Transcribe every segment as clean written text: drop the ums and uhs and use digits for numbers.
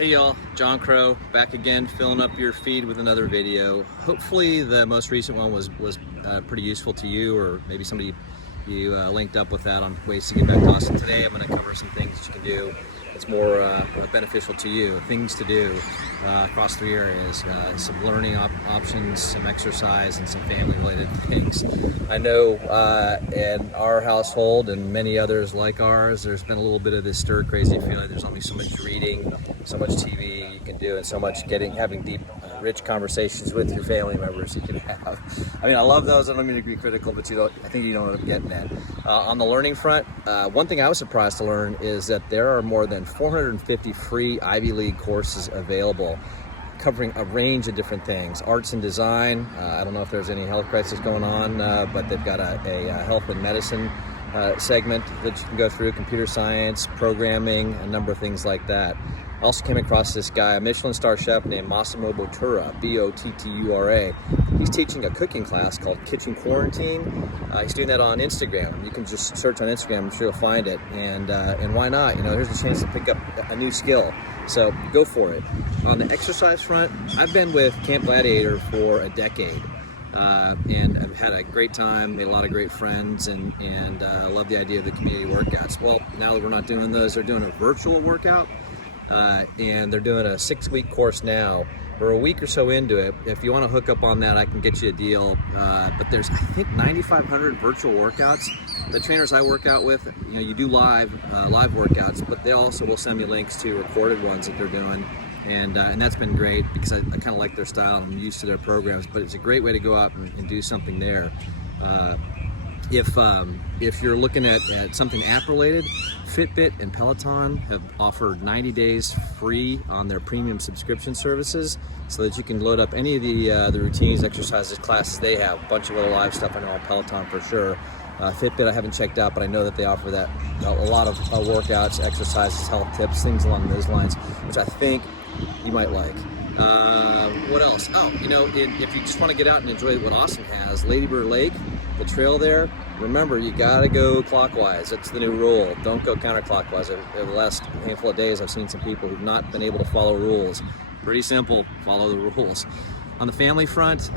Hey y'all, John Crow back again, filling up your feed with another video. Hopefully the most recent one was pretty useful to you, or maybe somebody you linked up with that on ways to get back to Austin. Today I'm going to cover some things that you can do that's more beneficial to you, things to do across 3 areas, some learning options, some exercise, and some family related things. I know in our household and many others like ours, there's been a little bit of this stir crazy feeling. There's only so much reading, so much TV you can do, and so much having deep rich conversations with your family members you can have. I mean, I love those. I don't mean to be critical, but I think you know what I'm getting at. On the learning front, one thing I was surprised to learn is that there are more than 450 free Ivy League courses available, covering a range of different things. Arts and design, I don't know if there's any health crisis going on, but they've got a health and medicine segment that you can go through, computer science, programming, a number of things like that. I also came across this guy, a Michelin star chef named Massimo Bottura, Bottura. He's teaching a cooking class called Kitchen Quarantine. He's doing that on Instagram. You can just search on Instagram, I'm sure you'll find it. And why not? You know, here's a chance to pick up a new skill. So go for it. On the exercise front, I've been with Camp Gladiator for a decade. And I've had a great time, made a lot of great friends, and love the idea of the community workouts. Well, now that we're not doing those, they're doing a virtual workout. And they're doing a 6-week course now. We're a week or so into it. If you want to hook up on that, I can get you a deal. But there's, I think, 9,500 virtual workouts. The trainers I work out with, you know, you do live workouts, but they also will send me links to recorded ones that they're doing. And that's been great because I kind of like their style and I'm used to their programs. But it's a great way to go out and do something there. If you're looking at something app related, Fitbit and Peloton have offered 90 days free on their premium subscription services, so that you can load up any of the routines, exercises, classes they have. A bunch of other live stuff I know on Peloton for sure. Fitbit I haven't checked out, but I know that they offer that a lot of workouts, exercises, health tips, things along those lines, which I think you might like. What else? Oh, you know, if you just want to get out and enjoy what Austin has, Lady Bird Lake, the trail there, remember, you gotta go clockwise. That's the new rule. Don't go counterclockwise. Over the last handful of days, I've seen some people who've not been able to follow rules. Pretty simple, follow the rules. On the family front,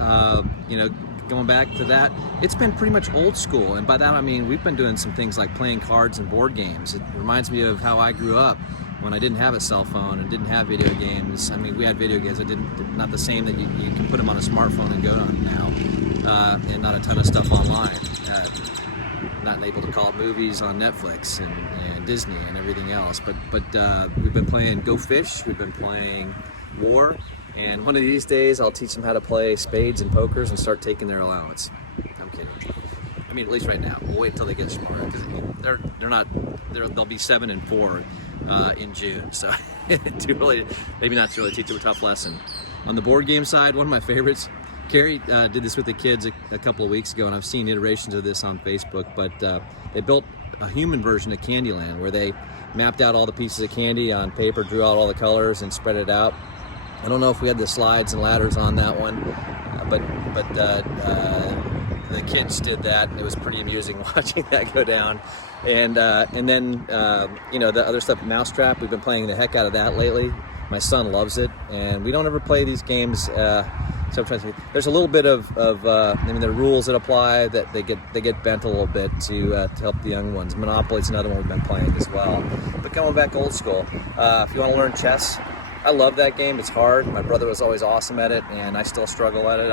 you know, going back to that, it's been pretty much old school. And by that I mean, we've been doing some things like playing cards and board games. It reminds me of how I grew up when I didn't have a cell phone and didn't have video games. I mean, we had video games, not the same that you can put them on a smartphone and go to them now, and not a ton of stuff online. Not able to call it movies on Netflix and Disney and everything else, but we've been playing Go Fish, we've been playing War, and one of these days I'll teach them how to play spades and pokers and start taking their allowance. I'm kidding. I mean, at least right now. We'll wait until they get smarter, because they'll be 7 and 4 in June, so maybe not too early to teach them a tough lesson. On the board game side, one of my favorites, Carrie did this with the kids a couple of weeks ago, and I've seen iterations of this on Facebook, but they built a human version of Candyland where they mapped out all the pieces of candy on paper, drew out all the colors, and spread it out. I don't know if we had the slides and ladders on that one, but the kids did that, and it was pretty amusing watching that go down. And then you know, the other stuff, Mousetrap, we've been playing the heck out of that lately. My son loves it, and we don't ever play these games. So I'm trying to think. There's a little bit of I mean, there are rules that apply that they get bent a little bit to help the young ones. Monopoly's another one we've been playing as well. But going back old school, if you want to learn chess, I love that game. It's hard. My brother was always awesome at it, and I still struggle at it.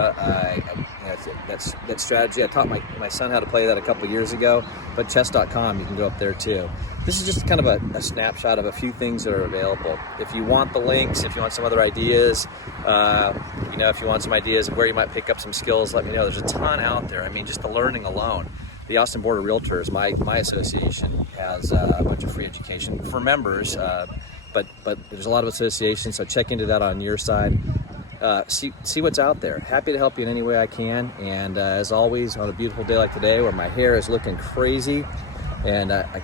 That's strategy. I taught my son how to play that a couple years ago, but chess.com, you can go up there too. This is just kind of a snapshot of a few things that are available. If you want the links, if you want some other ideas, you know, if you want some ideas of where you might pick up some skills, let me know. There's a ton out there. I mean, just the learning alone. The Austin Board of Realtors, my association, has a bunch of free education for members, but there's a lot of associations, so check into that on your side. See what's out there. Happy to help you in any way I can, and as always, on a beautiful day like today where my hair is looking crazy, and I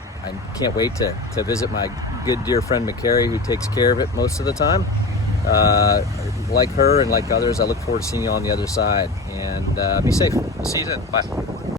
can't wait to visit my good dear friend McCary, who takes care of it most of the time. Like her and like others, I look forward to seeing you on the other side, and be safe. See you then. Bye.